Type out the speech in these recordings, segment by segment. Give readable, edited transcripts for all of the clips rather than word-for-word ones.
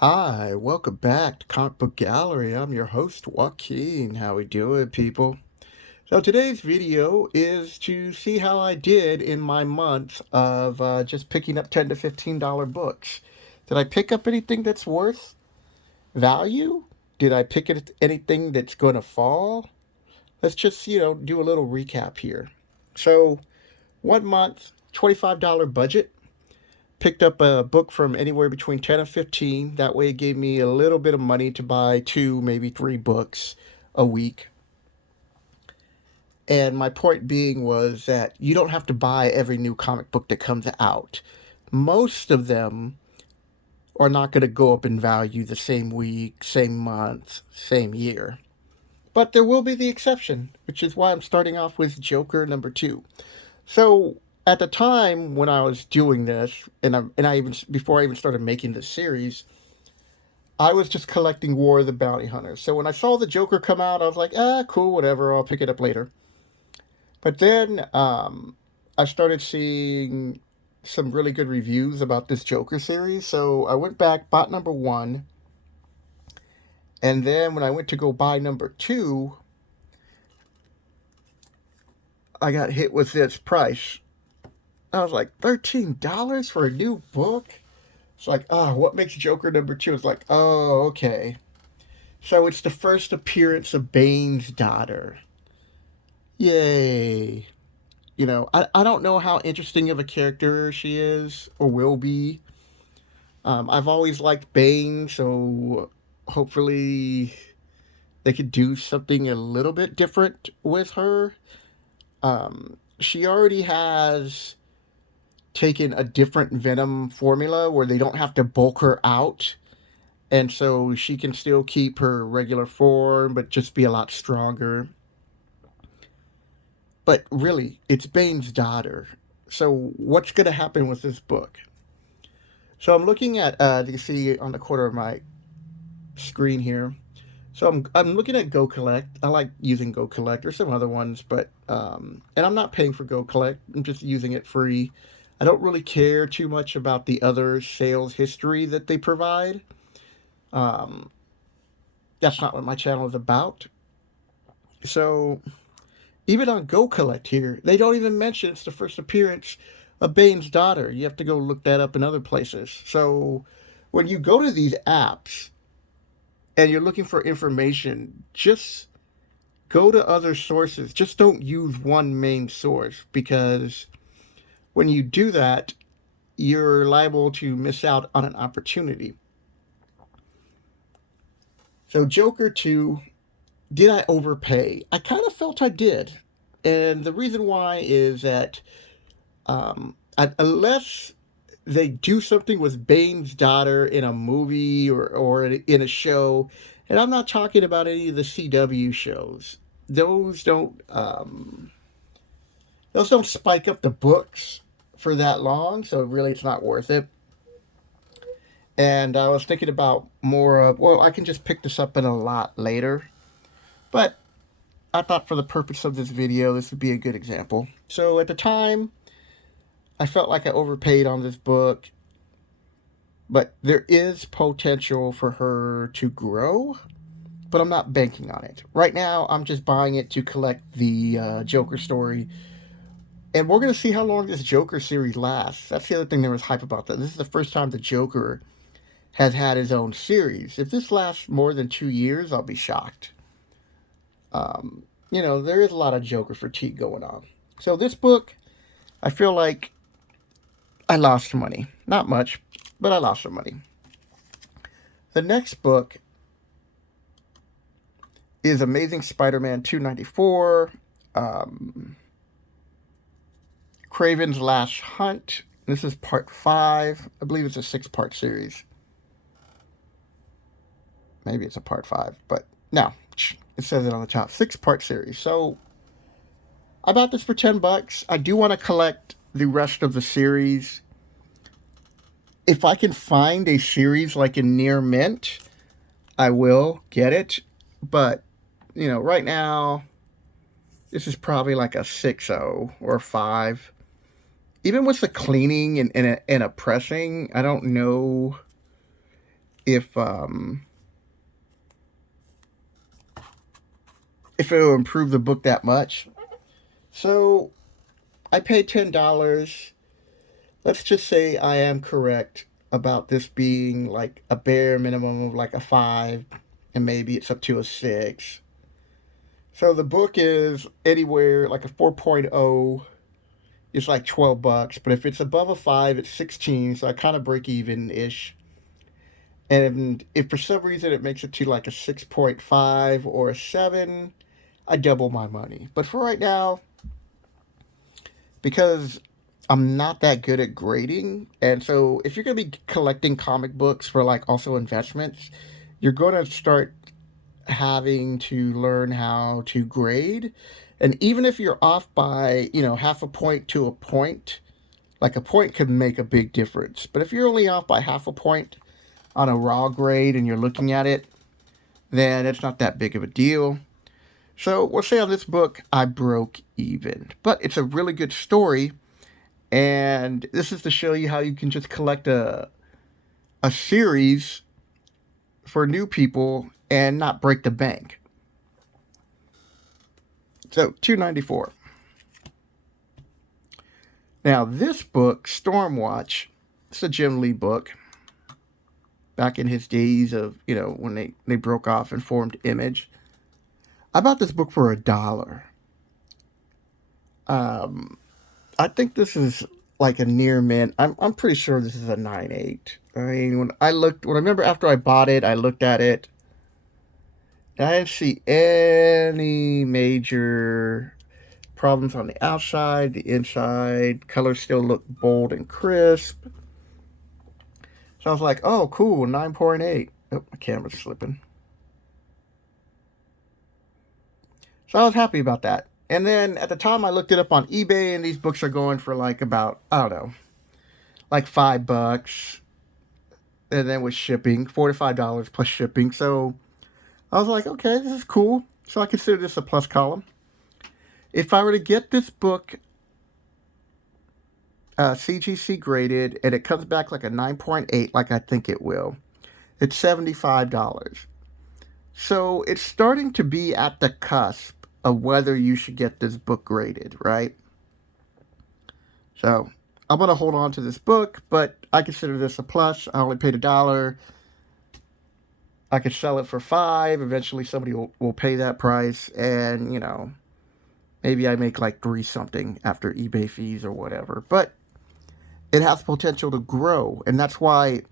Hi, welcome back to Comic Book Gallery. I'm your host, Joaquin. How we doing, people? So today's video is to see how I did in my month of just picking up $10 to $15 books. Did I pick up anything that's worth value? Did I pick anything that's going to fall? Let's just, do a little recap here. So, 1 month, $25 budget. Picked up a book from anywhere between 10 and 15. That way it gave me a little bit of money to buy two, maybe three books a week. And my point being was that you don't have to buy every new comic book that comes out. Most of them are not going to go up in value the same week, same month, same year. But there will be the exception, which is why I'm starting off with Joker #2. So at the time when I was doing this, and I even before I even started making this series, I was just collecting War of the Bounty Hunters. So when I saw the Joker come out, I was like, cool, whatever, I'll pick it up later. But then I started seeing some really good reviews about this Joker series, so I went back, bought #1, and then when I went to go buy #2, I got hit with this price. I was like, $13 for a new book? It's like, what makes Joker #2? It's like, oh, okay. So it's the first appearance of Bane's daughter. Yay. I don't know how interesting of a character she is or will be. I've always liked Bane, so hopefully they could do something a little bit different with her. She already has taken a different Venom formula where they don't have to bulk her out. And so she can still keep her regular form, but just be a lot stronger. But really, it's Bane's daughter. So what's going to happen with this book? So I'm looking at, you can see on the corner of my screen here. So I'm looking at Go Collect. I like using Go Collect or some other ones, but and I'm not paying for Go Collect. I'm just using it free. I don't really care too much about the other sales history that they provide. Um, that's not what my channel is about. So even on Go Collect here, they don't even mention it's the first appearance of Bane's daughter. You have to go look that up in other places. So when you go to these apps and you're looking for information, just go to other sources. Just don't use one main source, because when you do that, you're liable to miss out on an opportunity. So Joker 2, did I overpay? I kind of felt I did. And the reason why is that unless they do something with Bane's daughter in a movie or in a show, and I'm not talking about any of the CW shows. Those don't spike up the books for that long, so really it's not worth it. And I was thinking about more of, well, I can just pick this up in a lot later. But I thought for the purpose of this video, this would be a good example. So at the time, I felt like I overpaid on this book, but there is potential for her to grow, but I'm not banking on it. Right now, I'm just buying it to collect the Joker story, and we're going to see how long this Joker series lasts. That's the other thing that was hype about that. This is the first time the Joker has had his own series. If this lasts more than 2 years, I'll be shocked. There is a lot of Joker fatigue going on. So this book, I feel like I lost money. Not much, but I lost some money. The next book is Amazing Spider-Man 294, Kraven's Last Hunt. This is part 5. I believe it's a 6-part series. Maybe it's a part 5, but no, it says it on the top. 6-part series. So I bought this for $10. I do want to collect the rest of the series. If I can find a series like in near mint, I will get it. But, right now, this is probably like a 6.0 or 5. Even with the cleaning and a pressing, I don't know if if it will improve the book that much. So I paid $10. Let's just say I am correct about this being like a bare minimum of like a 5, and maybe it's up to a 6. So the book is anywhere like a 4.0 is like $12, but if it's above a 5, it's 16, so I kind of break even ish. And if for some reason it makes it to like a 6.5 or a 7, I double my money. But for right now, because I'm not that good at grading, and so if you're going to be collecting comic books for like also investments, you're going to start having to learn how to grade. And even if you're off by, half a point to a point, like a point could make a big difference. But if you're only off by half a point on a raw grade and you're looking at it, then it's not that big of a deal. So we'll say on this book, I broke even. But it's a really good story. And this is to show you how you can just collect a series for new people and not break the bank. So $2.94. Now this book, Stormwatch, it's a Jim Lee book. Back in his days of, when they broke off and formed Image. I bought this book for $1. I think this is like a near mint. I'm pretty sure this is a 9.8. I mean, when I remember after I bought it, I looked at it. I didn't see any major problems on the outside, the inside. Colors still look bold and crisp. So I was like, oh, cool, 9.8. Oh, my camera's slipping. So I was happy about that. And then at the time I looked it up on eBay, and these books are going for like about, I don't know, like $5. And then with shipping, $4 to $5 plus shipping. So I was like, okay, this is cool. So I consider this a plus column. If I were to get this book CGC graded and it comes back like a 9.8, like I think it will, it's $75. So it's starting to be at the cusp of whether you should get this book graded, right? So I'm going to hold on to this book, but I consider this a plus. I only paid $1. I could sell it for $5. Eventually somebody will pay that price, and, maybe I make like 3 something after eBay fees or whatever. But it has potential to grow, and that's why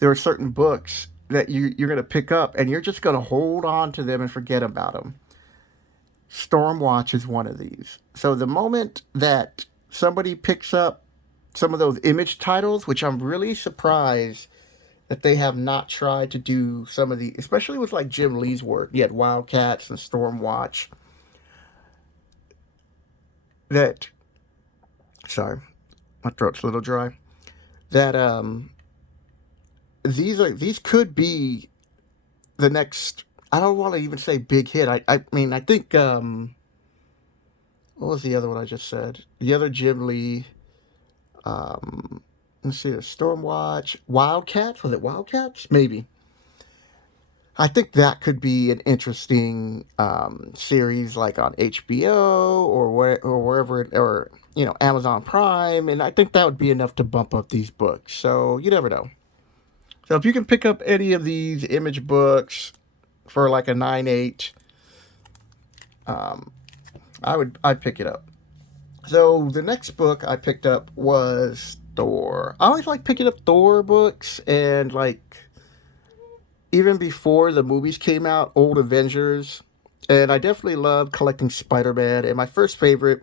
there are certain books that you're going to pick up and you're just going to hold on to them and forget about them. Stormwatch is one of these. So the moment that somebody picks up some of those Image titles, which I'm really surprised that they have not tried to do some of the, especially with like Jim Lee's work. You had Wildcats and Stormwatch. Sorry, my throat's a little dry. That these could be the next. I don't want to even say big hit. I mean, I think what was the other one I just said? The other Jim Lee. Let's see, the Stormwatch, Wildcats. Was it Wildcats? Maybe. I think that could be an interesting series, like on HBO or wherever, or Amazon Prime, and I think that would be enough to bump up these books. So you never know. So if you can pick up any of these Image books for like a 9.8, I'd pick it up. So the next book I picked up was Thor. I always like picking up Thor books, and like even before the movies came out, old Avengers. And I definitely love collecting Spiderman. And my first favorite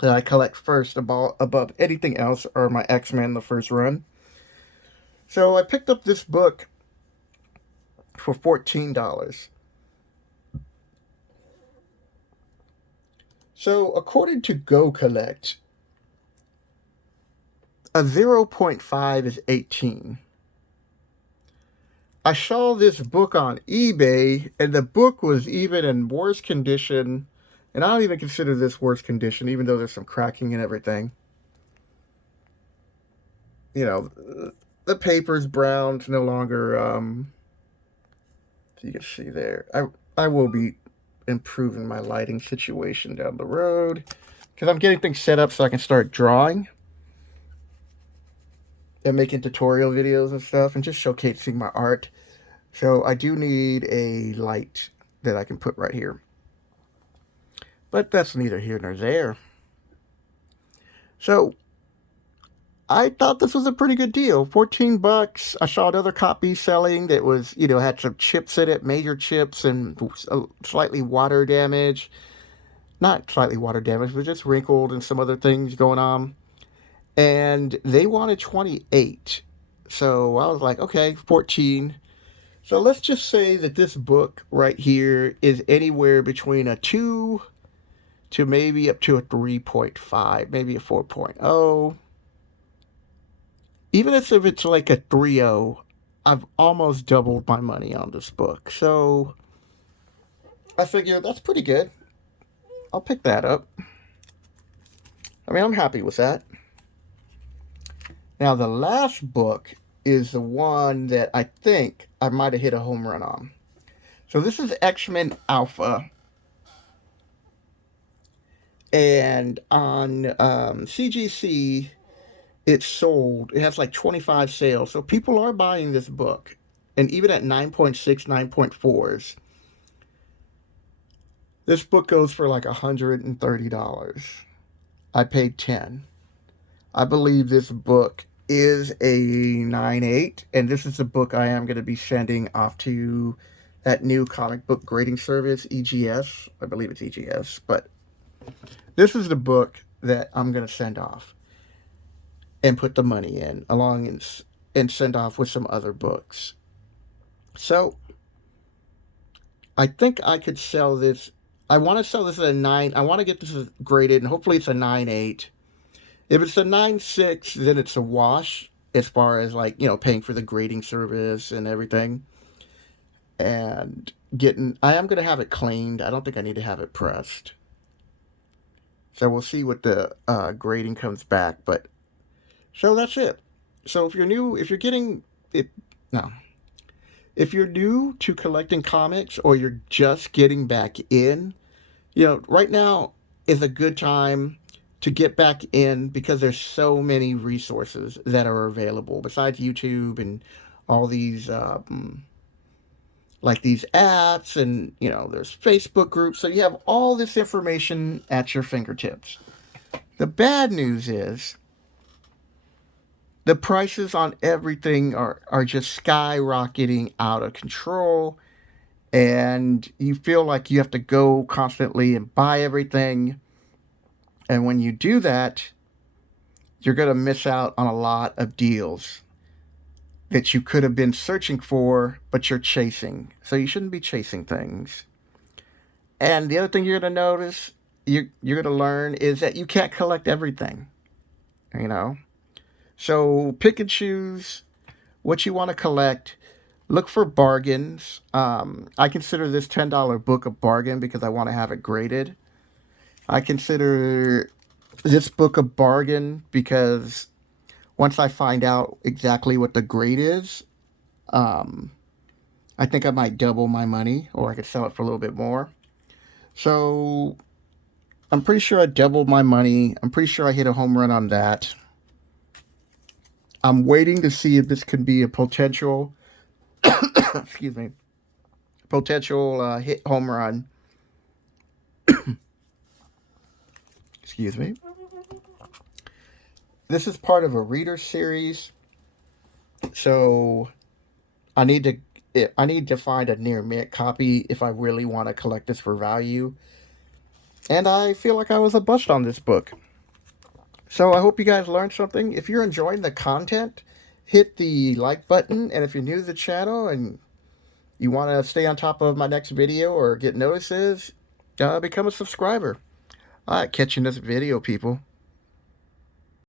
that I collect first above anything else are my XMen, the first run. So I picked up this book for $14. So according to Go Collect, a 0.5 is 18. I saw this book on eBay, and the book was even in worse condition, and I don't even consider this worse condition, even though there's some cracking and everything. the paper's brown. It's no longer, you can see there. I will be improving my lighting situation down the road because I'm getting things set up so I can start drawing and making tutorial videos and stuff and just showcasing my art. So I do need a light that I can put right here. But that's neither here nor there. So I thought this was a pretty good deal. 14 bucks. I saw another copy selling that was, had some chips in it, major chips and slightly water damage. Not slightly water damage, but just wrinkled and some other things going on. And they wanted 28. So I was like, okay, 14. So let's just say that this book right here is anywhere between a 2 to maybe up to a 3.5, maybe a 4.0. Even if it's like a 3.0, I've almost doubled my money on this book. So I figure that's pretty good. I'll pick that up. I mean, I'm happy with that. Now, the last book is the one that I think I might have hit a home run on. So this is XMen Alpha. And on CGC, it's sold. It has like 25 sales. So people are buying this book. And even at 9.6, 9.4s, this book goes for like $130. I paid $10. I believe this book is a 9.8, and this is the book I am going to be sending off to that new comic book grading service, EGS. I believe it's EGS, but this is the book that I'm going to send off and put the money in, along and send off with some other books. So I think I could sell this. I want to sell this at a 9. I want to get this graded, and hopefully it's a 9.8. If it's a 9.6, then it's a wash as far as like, paying for the grading service and everything. And I am going to have it cleaned. I don't think I need to have it pressed. So we'll see what the grading comes back. But so that's it. So if you're new to collecting comics, or you're just getting back in, right now is a good time to get back in because there's so many resources that are available besides YouTube and all these like these apps, and there's Facebook groups. So you have all this information at your fingertips. The bad news is the prices on everything are just skyrocketing out of control, and you feel like you have to go constantly and buy everything. And when you do that, you're going to miss out on a lot of deals that you could have been searching for, but you're chasing. So you shouldn't be chasing things. And the other thing you're going to notice, you're going to learn, is that you can't collect everything. So pick and choose what you want to collect. Look for bargains. I consider this $10 book a bargain because I want to have it graded. I consider this book a bargain because once I find out exactly what the grade is, I think I might double my money, or I could sell it for a little bit more. So I'm pretty sure I doubled my money. I'm pretty sure I hit a home run on that. I'm waiting to see if this can be a potential, excuse me, potential hit home run. Excuse me. This is part of a reader series, so I need to find a near mint copy if I really want to collect this for value. And I feel like I was a bust on this book. So I hope you guys learned something. If you're enjoying the content, hit the like button. And if you're new to the channel and you want to stay on top of my next video or get notices, become a subscriber. All right, catch you in this video, people.